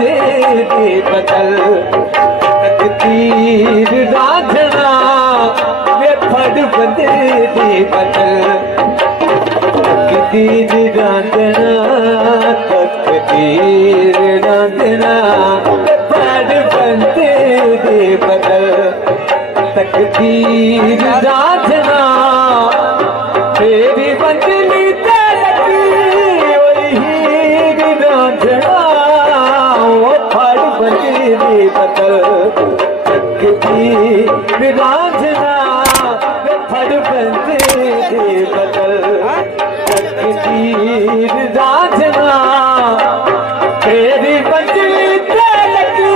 बंदे दे बदल तकदीर रांझना वे फड़ बंदे दे बदल तकदीर रांझना तकदीर रांझना वे फड़ बंदे दे बदल तकदीर रांझना तेरी बंदली तलकी हीर रांझना वो फड़ बंदे दे बदल तकदीर रांझना वे फड़ बंदे दे बदल तकदीर रांझना तेरी बंदली तलकी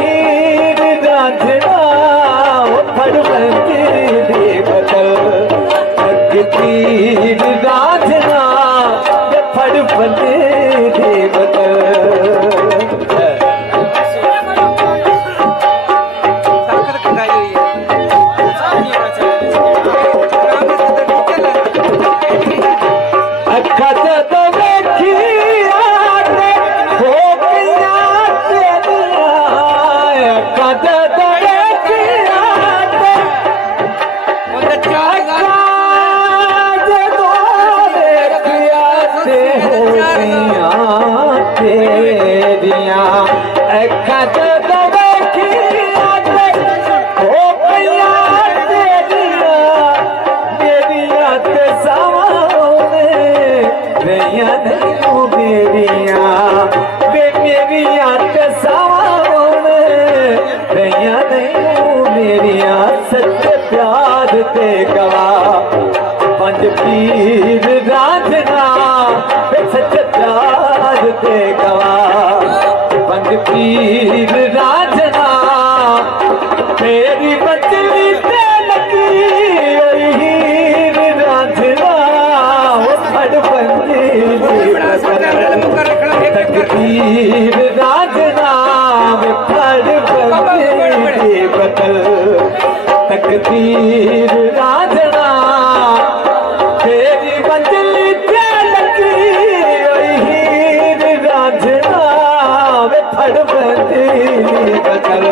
हीर रांझना वो फड़ बंदे दे बदल तकदीर रांझना वे फड़ बंदे दे बदल प्यार ते गवा पंज पीर रांझना सच प्यार ते गवा पंज पीर रांझना तेरी बचली ते लगी हीर रांझना वो फड़ बंदे तकदीर रांझना वे फड़ बंदे बदल तकदीर रांझना तेरी बंदली लगी हीर रांझना वे फड़ बंदे बदल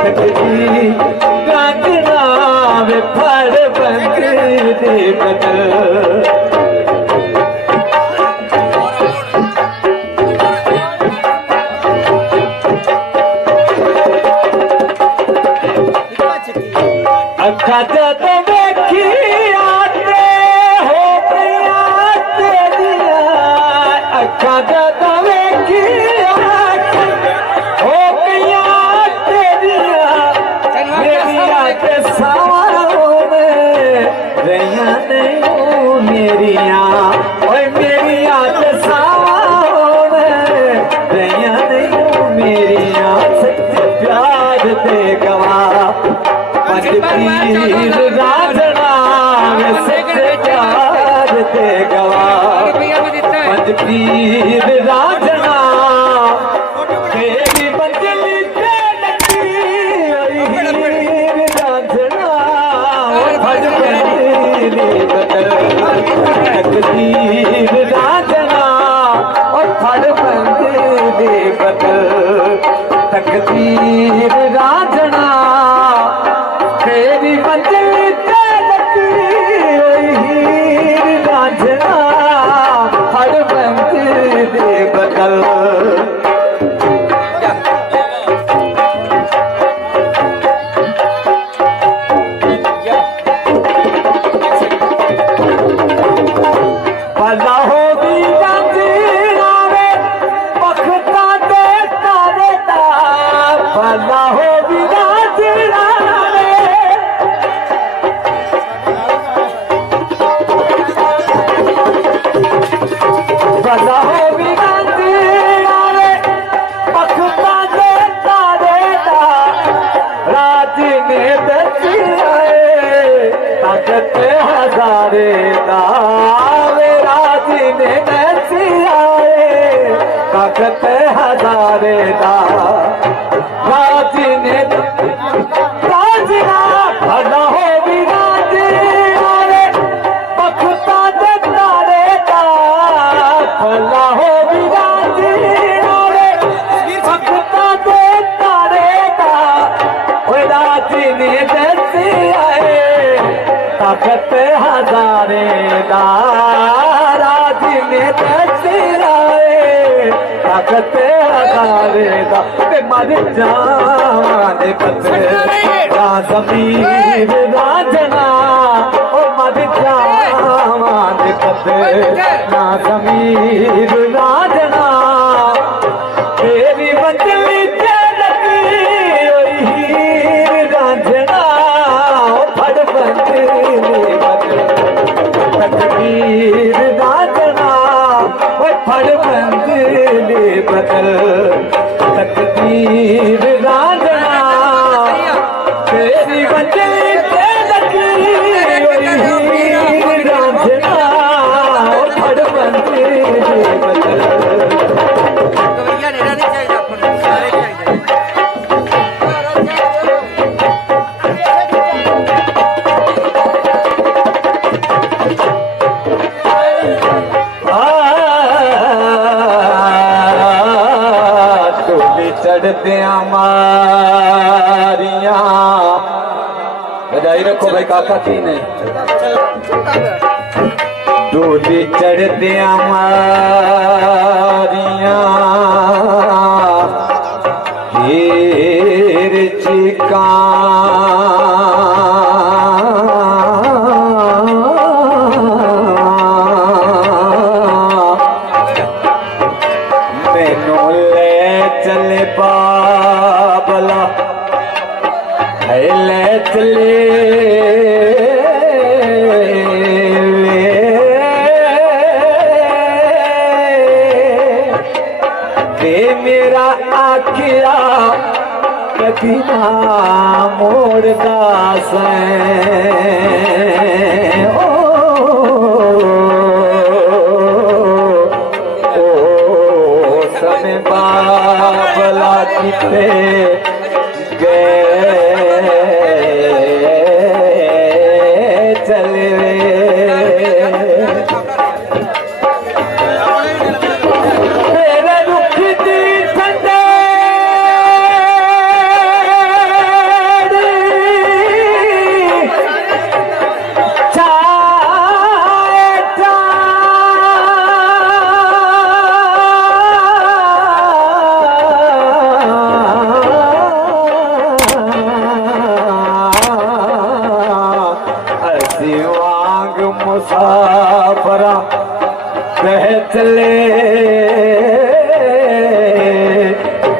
तकदीर रांझना वे फड़ बंदे बदल अखा जद देखी आते हो गया तेरिया अखा जद देखी हो गया तेरिया मेरिया के सामने रैया नहीं मेरिया ओए मेरिया के सामने रैया नहीं मेरिया सच्चे प्यार दे गवा पीर रांझना सच्चे प्यार ते गवा पंज पीर रांझना तेरी बंदली ते लगी हीर रांझना फड़ बंदे बदल तकदीर रांझना और फड़ बंदे बदल तकदीर रांझना तेरी बंदली ते लगी हीर रांझना फड़ बंदे बदल भला हो भी रांझना वे बखता देता देता भला हो भी रांझना भला हो भी रांझना वे बखता देता देता राज ने दसियाए ताकत हजारे दावे राज ने दसियाए ताकत हजारे दा राज ने राजना भला हो भी रांझना वे बखता देता देता भला हो भी रांझना वे ताकत हजारे राज में दसियाए ताकत हजारे दा मर जान पते ना जमीर राजना ओ मर जान पते ना जमीर राजना तेरी बंदली तकदीर राजना फड़ बंदले बदल तकदीर राजना तेरी बंदली राजना फड़ बंदले बदल चढ़द्या मारिया बजाई रखो भाई काका की नहीं डोली चढ़द्या मारिया हीर चिका चले बाबला ले चले वे मेरा आखिया कभी ना मोड़दा से बाबला किते गए चले तेरे रुख दी ठंडे मुसाफरा कह चले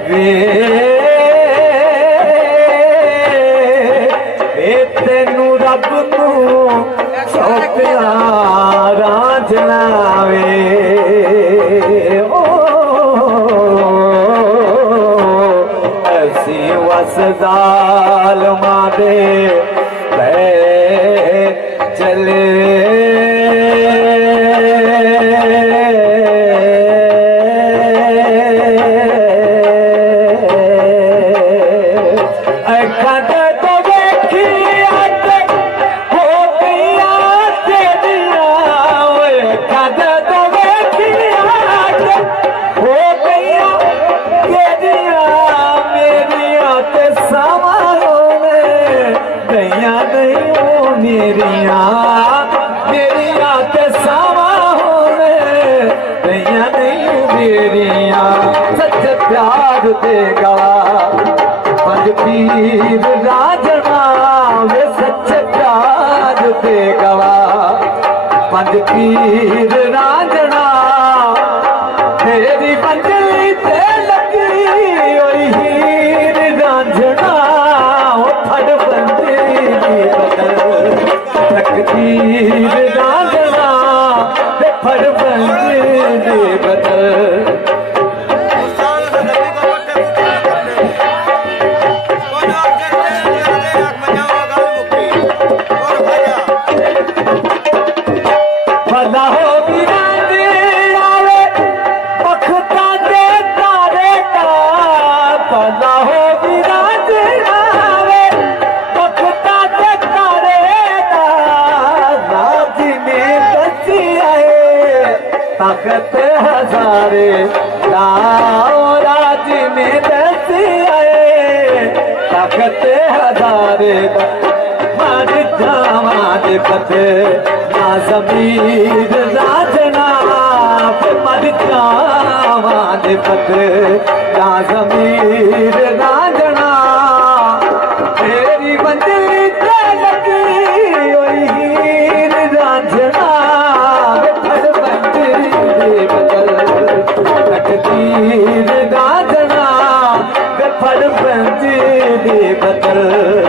वे तेनू रब नू सौंपिया रांझना वे ओ असी वस ज़ालिमां दे चले मेरिया ते सावा होने नैया नहीं मेरिया सच प्यार दे गवा पंज पीर राजना वे सच प्यार दे गवा पंज पीर राजना तेरी बंदली ते लगी ओई हीर रांझना फड़ बंदली बदल तकदीर रांझना फड़ बंदली बदल भला हो भला हो विराज आवे बखता ते करेगा राज में बची आए ताकत हजारे लाओ राज में बची आए ताकत हजारे मर जावा दे दे पते ना जमीर राजना मर जावा दे पते ना जमीर राजना तेरी मंजिल ते लगी होई हीर राजना फड़ मंजिल दे बदल तकदीर राजना फड़ मंजिल दे बदल